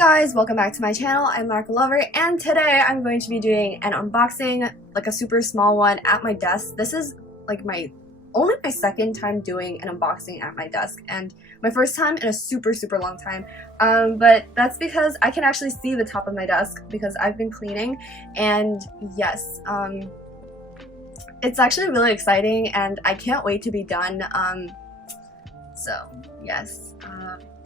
guys, welcome back to my channel. I'm Lacquer Lover, and today I'm going to be doing an unboxing, like a super small one at my desk. This is like only my second time doing an unboxing at my desk, and my first time in a super long time. But that's because I can actually see the top of my desk because I've been cleaning, and yes, it's actually really exciting, and I can't wait to be done. So yes.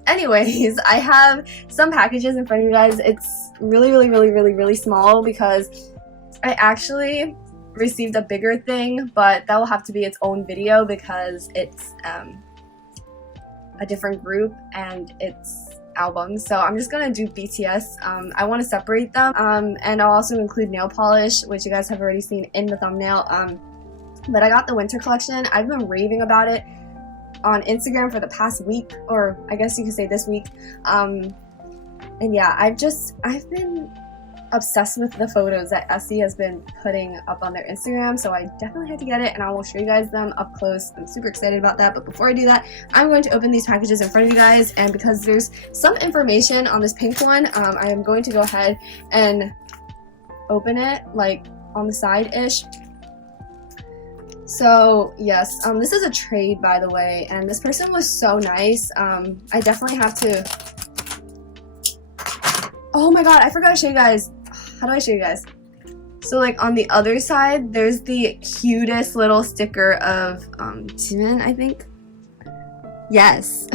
Anyways, I have some packages in front of you guys. It's really small because I actually received a bigger thing, but that will have to be its own video because it's a different group and it's albums. So I'm just gonna do BTS. I want to separate them, and I'll also include nail polish, which you guys have already seen in the thumbnail. But I got the winter collection. I've been raving about it on Instagram for the past week, or I guess you could say this week. And yeah, I've been obsessed with the photos that Essie has been putting up on their Instagram, so I definitely had to get it, and I will show you guys them up close. I'm super excited about that, but before I do that, I'm going to open these packages in front of you guys, and because there's some information on this pink one, I am going to go ahead and open it like on the side-ish. So yes, this is a trade, by the way, and this person was so nice. I definitely have to. Oh my god, I forgot to show you guys. How do I show you guys? So like on the other side, there's the cutest little sticker of Jimin, I think. Yes.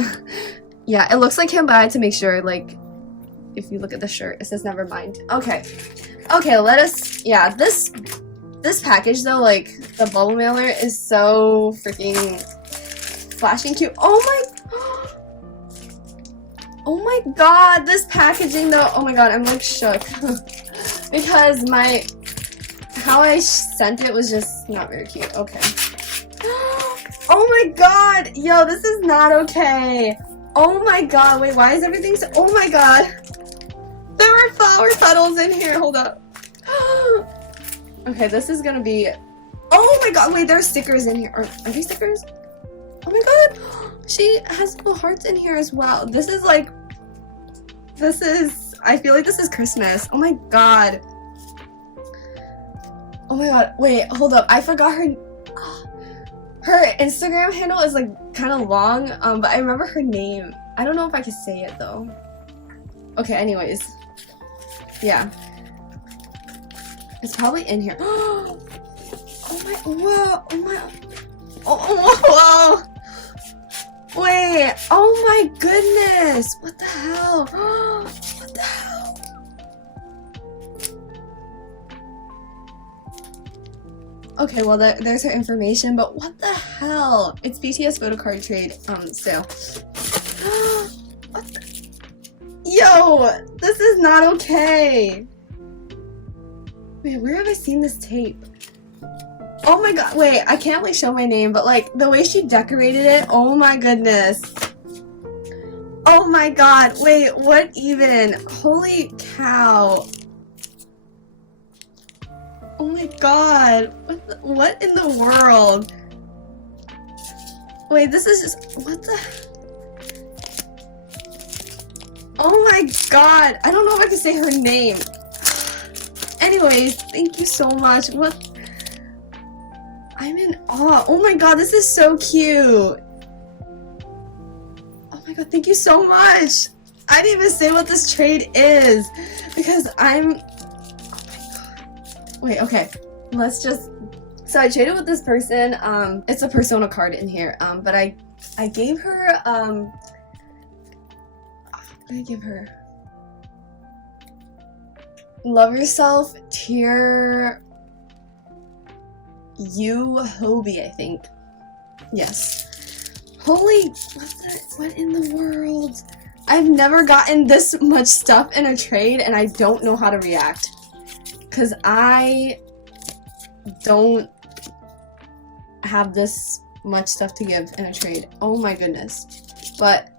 Yeah, it looks like him, but I had to make sure, like, if you look at the shirt, it says never mind. Okay, let us. Yeah, this package though, like the bubble mailer, is so freaking flashing cute. Oh my god, this packaging though, oh my god, I'm like shook because how I sent it was just not very cute. Okay. Oh my god, yo, this is not okay. Oh my god, wait, why is everything so, oh my god, there are flower petals in here, hold up. Okay, this is gonna be, oh my god, wait, there's stickers in here. Are these stickers? Oh my god, she has little hearts in here as well. I feel like this is Christmas. Oh my god. Oh my god, wait, hold up, I forgot her Instagram handle is like kind of long, but I remember her name. I don't know if I can say it though. Okay, anyways, yeah. It's probably in here. Oh my, whoa, oh my, oh, whoa. Wait, oh my goodness. What the hell? What the hell? Okay, well, there's her information, but what the hell? It's BTS Photocard trade, sale. What the? Yo, this is not okay. Wait, where have I seen this tape? Oh my god, wait, I can't like show my name, but like the way she decorated it, oh my goodness. Oh my god, wait, what even? Holy cow. Oh my god, what in the world? Wait, this is just, what the? Oh my god, I don't know if I can say her name. Anyways, thank you so much. What? I'm in awe. Oh my god, this is so cute. Oh my god, thank you so much. I didn't even say what this trade is because I'm. Oh my god. Wait, okay. Let's just. So I traded with this person. It's a Persona card in here. But I gave her. What did I give her? Love Yourself Tier U Hobie, I think. Yes. Holy, what in the world? I've never gotten this much stuff in a trade, and I don't know how to react. Because I don't have this much stuff to give in a trade. Oh my goodness. But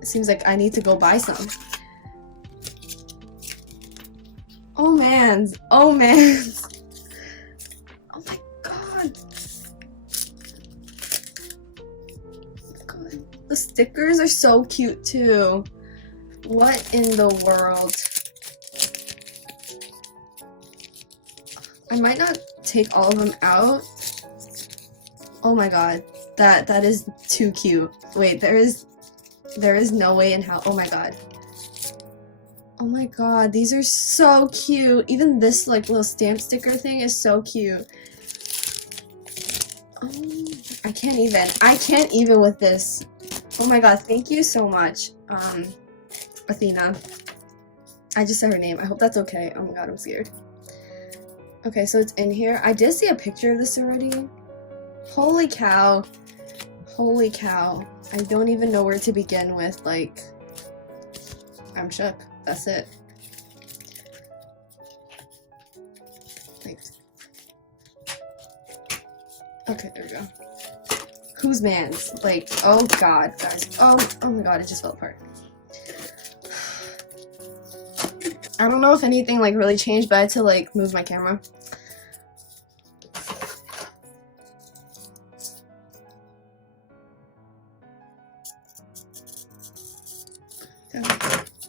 it seems like I need to go buy some. Oh man, oh man. Oh my god. The stickers are so cute too. What in the world? I might not take all of them out. Oh my god. That is too cute. Wait, there is no way in hell. Oh my god. Oh my god, these are so cute. Even this like little stamp sticker thing is so cute. Oh, I can't even with this. Oh my god, thank you so much, Athena. I just said her name. I hope that's okay. Oh my god, I'm scared. Okay, so it's in here. I did see a picture of this already. Holy cow. Holy cow. I don't even know where to begin with, like, I'm shook. That's it. Thanks. Okay, there we go. Whose man's? Like, oh god, guys. Oh my god, it just fell apart. I don't know if anything like really changed, but I had to like move my camera.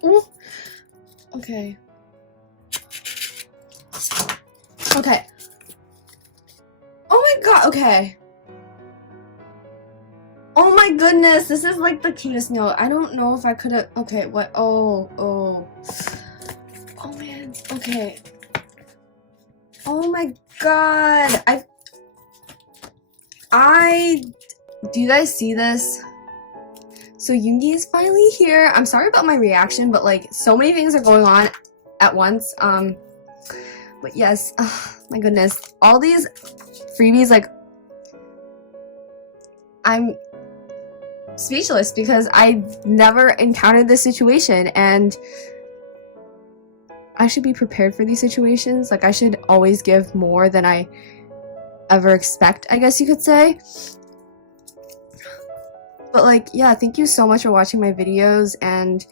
Ooh. Okay. Okay. Oh my god, okay. Oh my goodness, this is like the cutest note. I don't know if I could have. Okay, what? Oh man. Okay. Oh my god. Do you guys see this? So Yoongi is finally here. I'm sorry about my reaction, but like so many things are going on at once. But yes, my goodness, all these freebies, like, I'm speechless because I never encountered this situation, and I should be prepared for these situations. Like, I should always give more than I ever expect, I guess you could say. But like, yeah, thank you so much for watching my videos, and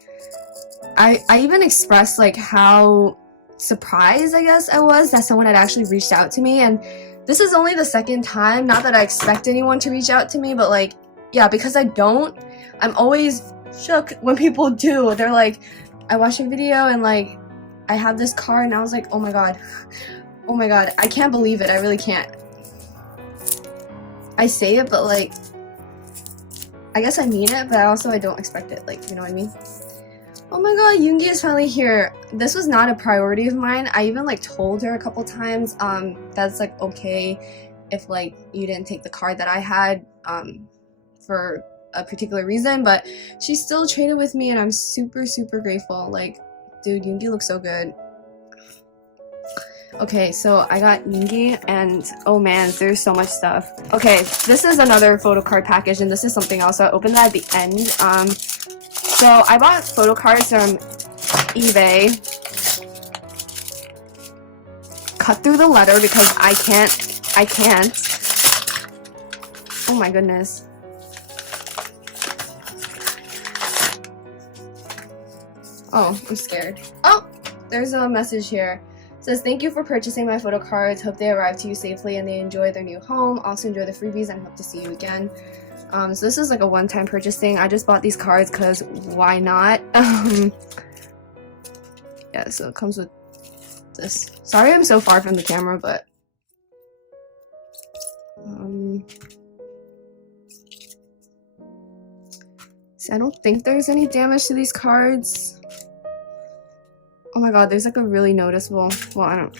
I even expressed like how surprised, I guess, I was that someone had actually reached out to me. And this is only the second time, not that I expect anyone to reach out to me, but like, yeah, because I don't, I'm always shook when people do. They're like, I watched your video and like I have this card, and I was like, oh my god, I can't believe it. I really can't. I say it, but like, I guess I mean it, but also I don't expect it, like, you know what I mean? Oh my god, Yoongi is finally here. This was not a priority of mine. I even like told her a couple times that's like okay if like you didn't take the card that I had for a particular reason, but she still traded with me, and I'm super grateful. Like, dude, Yoongi looks so good. Okay, so I got Yoongi, and oh man, there's so much stuff. Okay, this is another photo card package, and this is something else. So I opened that at the end. So I bought photo cards from eBay. Cut through the letter because I can't. Oh my goodness. Oh, I'm scared. Oh, there's a message here. It says, thank you for purchasing my photo cards. Hope they arrive to you safely and they enjoy their new home. Also enjoy the freebies and hope to see you again. So this is like a one-time purchase thing. I just bought these cards because why not? Yeah, so it comes with this. Sorry I'm so far from the camera, but see, I don't think there's any damage to these cards. Oh my god, there's like a really noticeable, well, I don't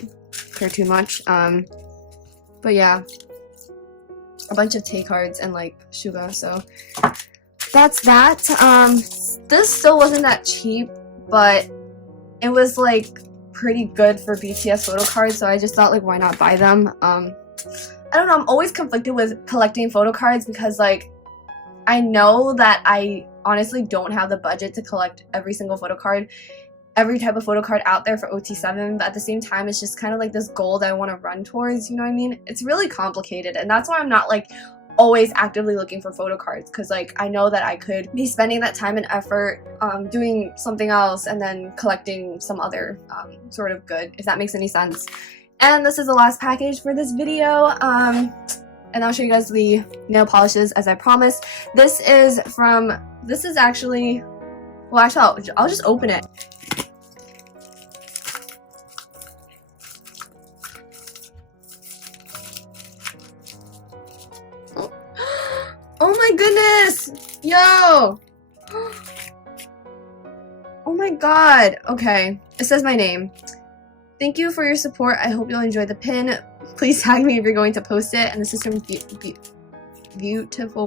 care too much, but yeah, a bunch of Tay cards and like Suga, so that's that. This still wasn't that cheap, but it was like pretty good for BTS Photocards, so I just thought like why not buy them. I don't know, I'm always conflicted with collecting photo cards because like I know that I honestly don't have the budget to collect every single photo card, every type of photo card out there for OT7, but at the same time it's just kind of like this goal that I want to run towards, you know what I mean? It's really complicated, and that's why I'm not like always actively looking for photo cards, because like I know that I could be spending that time and effort doing something else and then collecting some other sort of good, if that makes any sense. And this is the last package for this video, and I'll show you guys the nail polishes as I promised. This is actually Well, actually, I'll just open it. Oh my goodness! Yo! Oh my god. Okay. It says my name. Thank you for your support. I hope you'll enjoy the pin. Please tag me if you're going to post it. And this is from Beautiful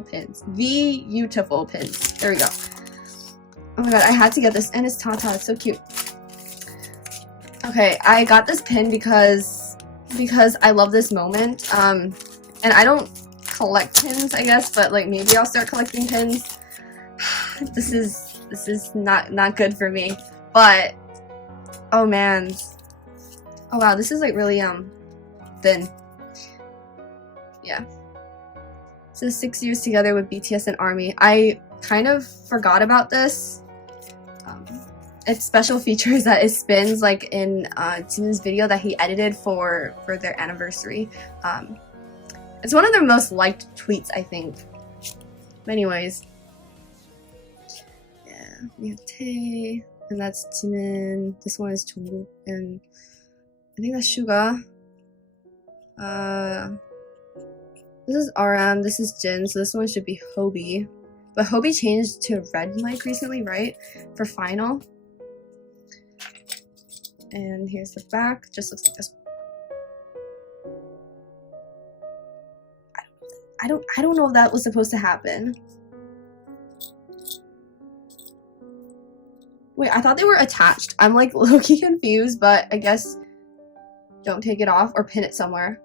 Pins. Beautiful Pins. There we go. Oh my god, I had to get this. And it's Tata. It's so cute. Okay, I got this pin because I love this moment. And I don't collect pins, I guess, but like maybe I'll start collecting pins. This is not good for me. But oh man. Oh wow, this is like really thin. Yeah. So 6 years together with BTS and ARMY. I kind of forgot about this. It's special features that it spins like in Jimin's video that he edited for their anniversary. It's one of their most liked tweets, I think. But anyways. Yeah, we have Tae, and that's Jimin. This one is Jungkook, and I think that's Suga. This is RM, this is Jin, so this one should be Hobie. But Hobie changed to red mic recently, right? For final. And here's the back, just looks like this. I don't know if that was supposed to happen. Wait, I thought they were attached. I'm like low-key confused, but I guess don't take it off or pin it somewhere.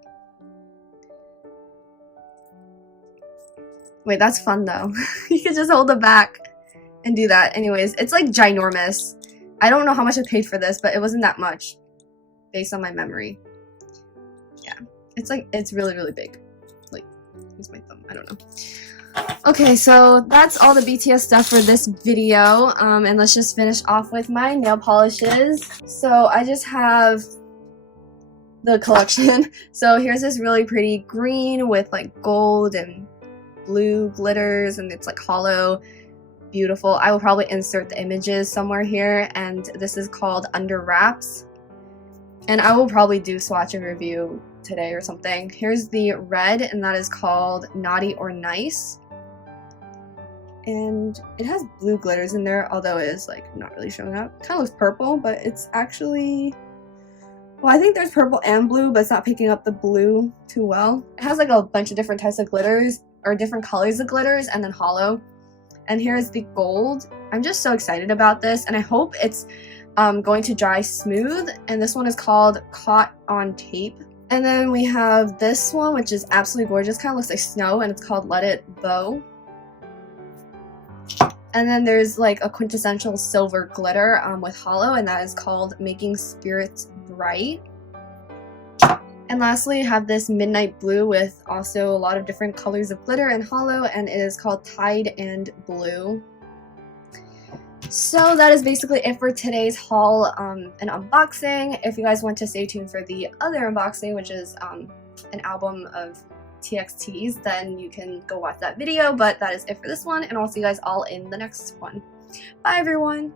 Wait, that's fun though. You can just hold the back and do that. Anyways, it's like ginormous. I don't know how much I paid for this, but it wasn't that much based on my memory. Yeah, it's really, really big. Like, use my thumb, I don't know. Okay, so that's all the BTS stuff for this video. And let's just finish off with my nail polishes. So I just have the collection. So here's this really pretty green with like gold and blue glitters, and it's like hollow. Beautiful. I will probably insert the images somewhere here, and this is called Under Wraps. And I will probably do swatch and review today or something. Here's the red, and that is called Naughty or Nice. And it has blue glitters in there, although it is like not really showing up. Kind of looks purple, but it's actually, well, I think there's purple and blue, but it's not picking up the blue too well. It has like a bunch of different types of glitters, or different colors of glitters, and then hollow. And here's the gold. I'm just so excited about this, and I hope it's going to dry smooth. And this one is called Caught on Tape. And then we have this one, which is absolutely gorgeous. Kind of looks like snow, and it's called Let It Bow. And then there's like a quintessential silver glitter with hollow, and that is called Making Spirits Bright. And lastly, I have this midnight blue with also a lot of different colors of glitter and hollow, and it is called Tide and Blue. So that is basically it for today's haul and unboxing. If you guys want to stay tuned for the other unboxing, which is an album of TXTs, then you can go watch that video. But that is it for this one, and I'll see you guys all in the next one. Bye everyone!